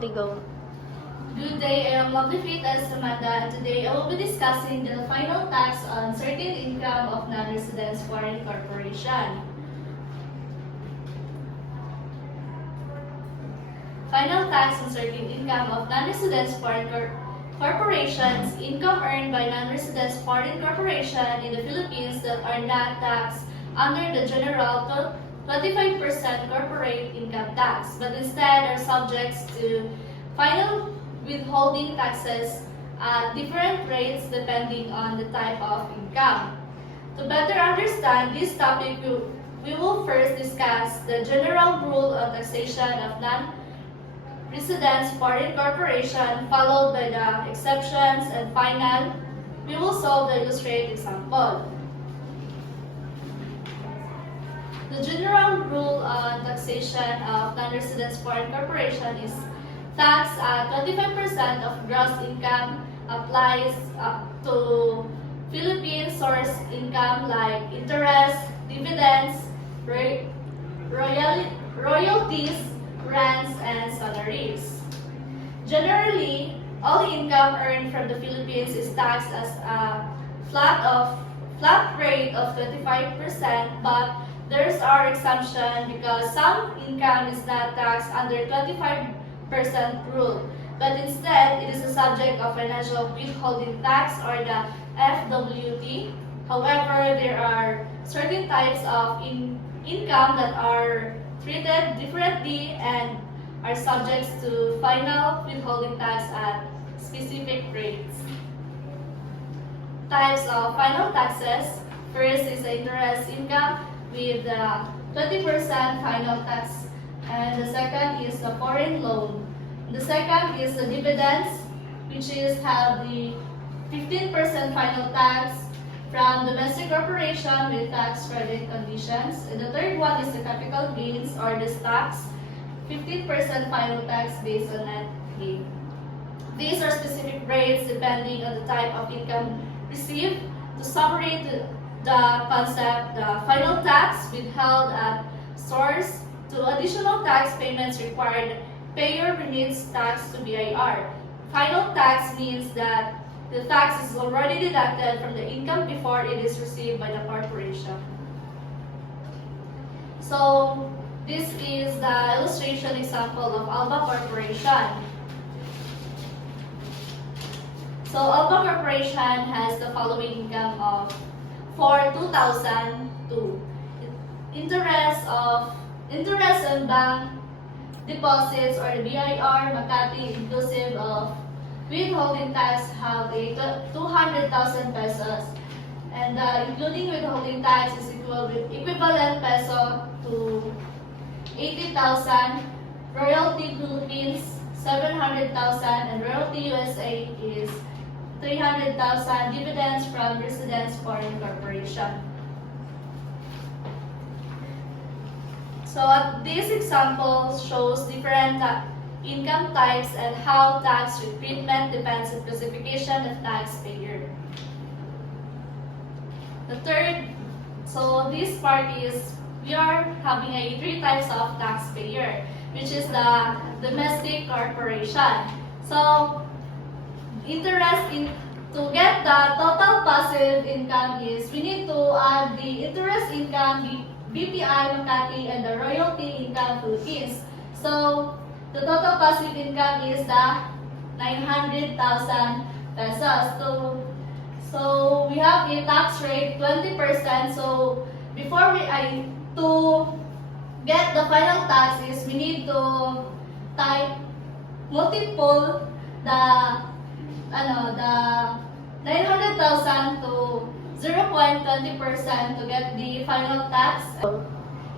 3, go. Good day, I am Magnifique as TUMANDA, and today I will be discussing the final tax on certain income of non-residents foreign corporation. Final tax on certain income of non-residents foreign corporations, income earned by non-residents foreign corporation in the Philippines that are not taxed under the general 25% corporate income tax, but instead are subject to final withholding taxes at different rates depending on the type of income. To better understand this topic, we will first discuss the general rule on taxation of non-residents foreign corporation, followed by the exceptions, and final, we will solve the illustrated example. The general rule on taxation of non-residents foreign corporation is tax at 25% of gross income applies to Philippine source income like interest, dividends, royalties, rents, and salaries. Generally, all income earned from the Philippines is taxed as a flat rate of 25%, but there's our exemption because some income is not taxed under 25% rule, but instead it is a subject of financial withholding tax or the FWT. However, there are certain types of income that are treated differently and are subject to final withholding tax at specific rates. Types of final taxes. First is the interest income with the 20% final tax, and the second is the foreign loan. The second is the dividends, which is have the 15% final tax from domestic corporation with tax credit conditions. And the third one is the capital gains or the stocks, 15% final tax based on net gain. These are specific rates depending on the type of income received. To summarize the concept, the final tax withheld at source to additional tax payments required, payer remits tax to BIR. Final tax means that the tax is already deducted from the income before it is received by the corporation. So, this is the illustration example of Alba Corporation. So, Alba Corporation has the following income of for 2002. Interest and bank deposits or the BIR Makati inclusive of withholding tax have a 200,000 pesos, and including withholding tax is equivalent peso to 80,000. Royalty Philippines 700,000 and Royalty USA is 300,000. Dividends from residents foreign corporation. So this example shows different income types and how tax treatment depends on classification of taxpayer. The third, so this part is we are having three types of taxpayer, which is the domestic corporation. So to get the total passive income is we need to add the interest income, BPI Makati, and the royalty income Philippines. So the total passive income is the 900,000 pesos. So we have a tax rate 20%. So before to get the final tax is we need to multiple the 900,000 to 0.20% to get the final tax.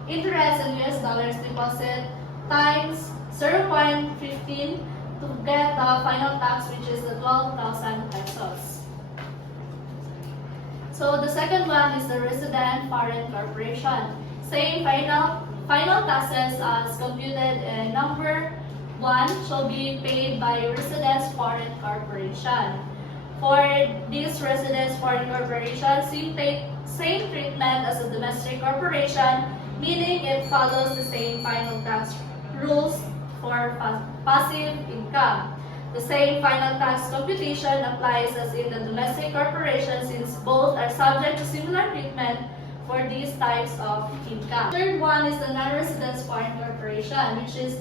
Interest in US dollars deposit times 0.15 to get the final tax, which is the 12,000 pesos. So the second one is the resident foreign corporation. Same final taxes as computed in number 1 shall be paid by residents foreign corporation. For this residents foreign corporation, same treatment as a domestic corporation, meaning it follows the same final tax rules for passive income. The same final tax computation applies as in the domestic corporation since both are subject to similar treatment for these types of income. Third one is the non-residence foreign corporation, which is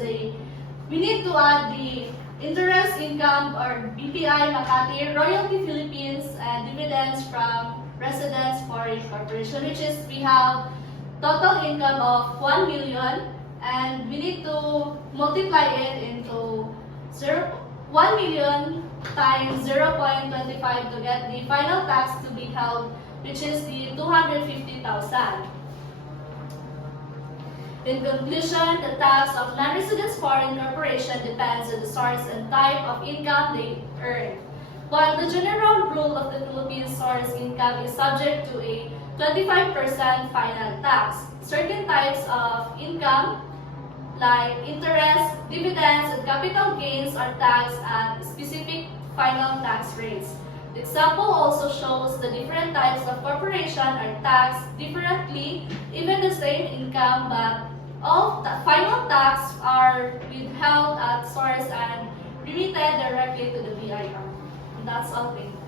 we need to add the interest income or BPI Makati, royalty Philippines, and dividends from residence foreign corporation, which is we have total income of 1 million and we need to multiply it into 1 million times 0.25 to get the final tax to be held, which is the 250,000. In conclusion, the tax of non-residence foreign corporation depends on the source and type of income they earn. While the general rule of the Philippine source income is subject to a 25% final tax, certain types of income like interest, dividends, and capital gains are taxed at specific final tax rates. The example also shows the different types of corporation are taxed differently, even the same income, but all the final tax are withheld at source and remitted directly to the BIR. And that's all. Thank you.